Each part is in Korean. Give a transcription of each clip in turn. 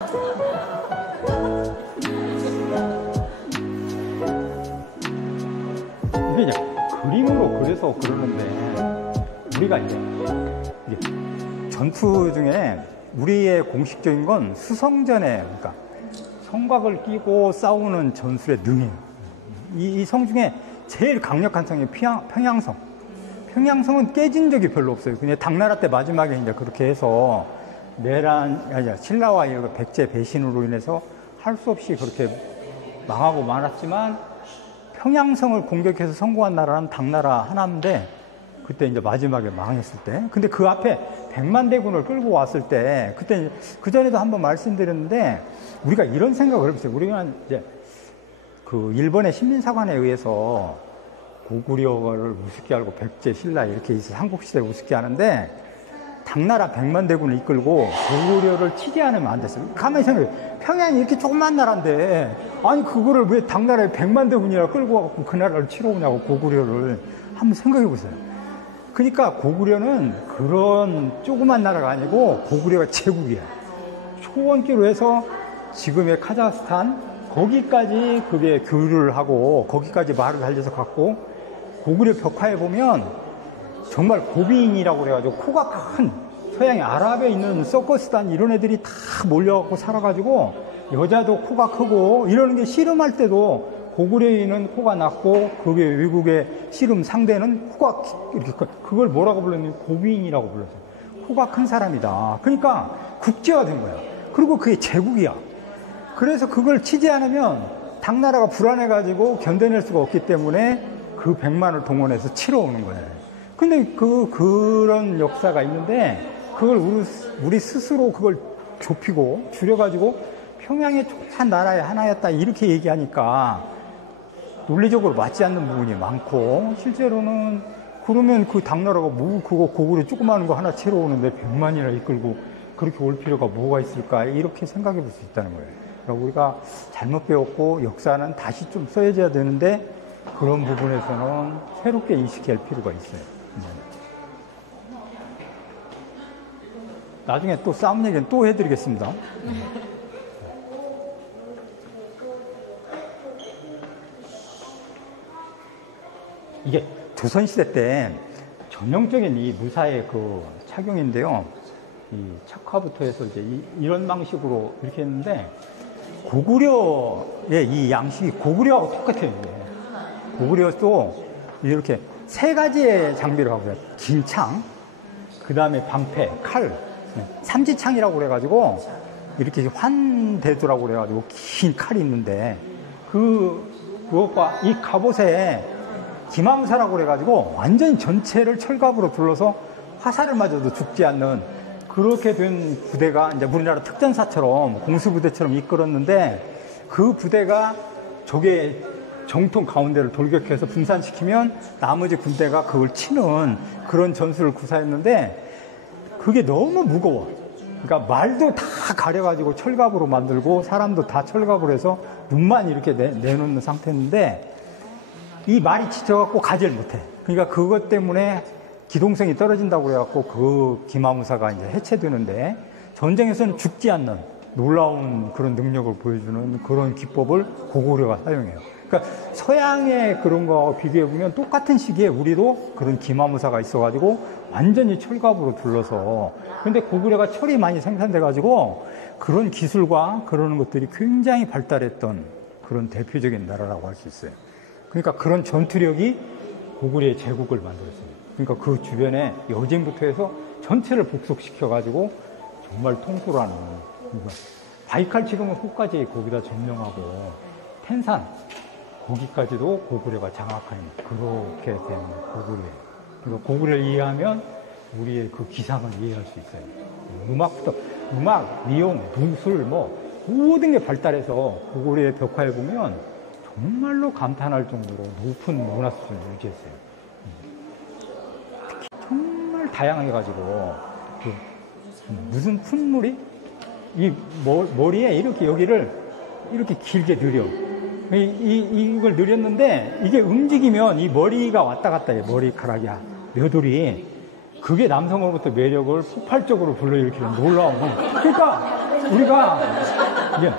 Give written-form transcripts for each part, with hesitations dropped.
이게 이제 그림으로 그려서 그러는데, 우리가 이제 전투 중에 우리의 공식적인 건 수성전에, 그러니까 성곽을 끼고 싸우는 전술의 능이에요. 이 성 중에 제일 강력한 성이 평양성. 평양성은 깨진 적이 별로 없어요. 그냥 당나라 때 마지막에 이제 그렇게 해서 신라와 백제 배신으로 인해서 할 수 없이 그렇게 망하고 말았지만, 평양성을 공격해서 성공한 나라는 당나라 하나인데, 그때 이제 마지막에 망했을 때, 근데 그 앞에 100만 대군을 끌고 왔을 때, 그때 그 전에도 한번 말씀드렸는데, 우리가 이런 생각을 해보세요. 우리가 이제 그 일본의 신민사관에 의해서 고구려를 우습게 알고 백제, 신라 이렇게 있어서 한국시대를 우습게 하는데, 당나라 100만 대군을 이끌고 고구려를 치지 않으면 안 됐어요. 가만히 생각해요. 평양이 이렇게 조그만 나라인데, 아니 그거를 왜 당나라에 100만 대군이라 끌고 와서 그 나라를 치러 오냐고, 고구려를. 한번 생각해 보세요. 그러니까 고구려는 그런 조그만 나라가 아니고 고구려가 제국이야. 초원기로 해서 지금의 카자흐스탄 거기까지 그게 교류를 하고 거기까지 말을 달려서 갔고, 고구려 벽화에 보면 정말 고비인이라고 그래가지고 코가 큰 서양의 아랍에 있는 서커스단 이런 애들이 다 몰려갖고 살아가지고, 여자도 코가 크고 이러는 게 씨름할 때도 고구려인은 코가 낮고 그게 외국의 씨름 상대는 코가 이렇게 그걸 뭐라고 불렀냐면 고비인이라고 불렀어요. 코가 큰 사람이다. 그러니까 국제화된 거야. 그리고 그게 제국이야. 그래서 그걸 치지 않으면 당나라가 불안해가지고 견뎌낼 수가 없기 때문에 그 100만을 동원해서 치러 오는 거예요. 근데 그런 역사가 있는데, 그걸 우리 스스로 그걸 좁히고 줄여가지고 평양의 조그만 나라의 하나였다 이렇게 얘기하니까 논리적으로 맞지 않는 부분이 많고, 실제로는 그러면 그 당나라가 그거 고구려 조그마한 거 하나 치러 오는데 100만이나 이끌고 그렇게 올 필요가 뭐가 있을까, 이렇게 생각해 볼 수 있다는 거예요. 그러니까 우리가 잘못 배웠고 역사는 다시 좀 써야져야 되는데, 그런 부분에서는 새롭게 인식할 필요가 있어요. 나중에 또 싸움 얘기는 또 해드리겠습니다. 이게 조선시대 때 전형적인 이 무사의 그 착용인데요. 이 착화부터 해서 이제 이런 방식으로 이렇게 했는데, 고구려의 이 양식이 고구려하고 똑같아요. 이게. 고구려도 이렇게 세 가지의 장비를 하고요. 긴 창, 그 다음에 방패, 칼, 삼지창이라고 그래가지고 이렇게 환대두라고 그래가지고 긴 칼이 있는데, 그것과 이 갑옷에 기마무사라고 그래가지고 완전히 전체를 철갑으로 둘러서 화살을 맞아도 죽지 않는 그렇게 된 부대가 이제 우리나라 특전사처럼 공수부대처럼 이끌었는데, 그 부대가 적의 정통 가운데를 돌격해서 분산시키면 나머지 군대가 그걸 치는 그런 전술을 구사했는데, 그게 너무 무거워. 그러니까 말도 다 가려가지고 철갑으로 만들고 사람도 다 철갑으로 해서 눈만 이렇게 내놓는 상태인데, 이 말이 지쳐갖고 가지를 못해. 그러니까 그것 때문에 기동성이 떨어진다고 그래갖고 그 기마무사가 이제 해체되는데, 전쟁에서는 죽지 않는 놀라운 그런 능력을 보여주는 그런 기법을 고구려가 사용해요. 그러니까 서양의 그런 거하고 비교해보면 똑같은 시기에 우리도 그런 기마무사가 있어가지고 완전히 철갑으로 둘러서, 근데 고구려가 철이 많이 생산돼가지고 그런 기술과 그런 것들이 굉장히 발달했던 그런 대표적인 나라라고 할 수 있어요. 그러니까 그런 전투력이 고구려의 제국을 만들었습니다. 그러니까 그 주변에 여진부터 해서 전체를 복속시켜가지고 정말 통솔하는, 바이칼 지금은 호까지 거기다 점령하고 텐산 거기까지도 고구려가 장악한 그렇게 된 고구려예요. 그래서 고구려를 이해하면 우리의 그 기상을 이해할 수 있어요. 음악, 미용, 무술 모든 게 발달해서 고구려의 벽화에 보면 정말로 감탄할 정도로 높은 문화 수준을 유지했어요. 특히 정말 다양하게 가지고 무슨 푼물이 이 머리에 이렇게 여기를 이렇게 길게 늘여. 이걸 늘렸는데, 이게 움직이면 이 머리가 왔다 갔다 해요. 머리카락이, 묘돌이. 그게 남성으로부터 매력을 폭발적으로 불러일으키는 놀라운. 그러니까 우리가 이게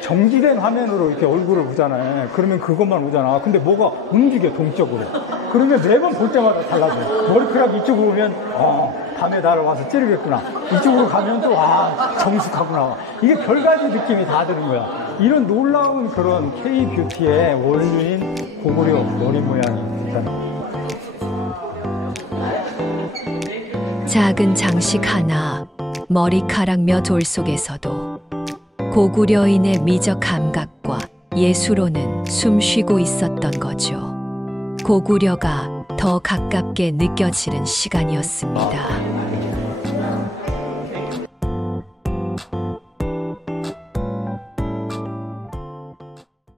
정지된 화면으로 이렇게 얼굴을 보잖아요. 그러면 그것만 오잖아. 근데 뭐가 움직여, 동적으로. 그러면 매번 볼 때마다 달라져. 머리카락 이쪽으로 오면, 밤에 나를 와서 찌르겠구나. 이쪽으로 가면 또, 정숙하구나. 이게 별가지 느낌이 다 드는 거야. 이런 놀라운 그런 K-뷰티의 원류인 고구려 머리 모양이 있잖아요. 작은 장식 하나, 머리카락 몇 올 속에서도 고구려인의 미적 감각과 예수로는 숨쉬고 있었던 거죠. 고구려가 더 가깝게 느껴지는 시간이었습니다.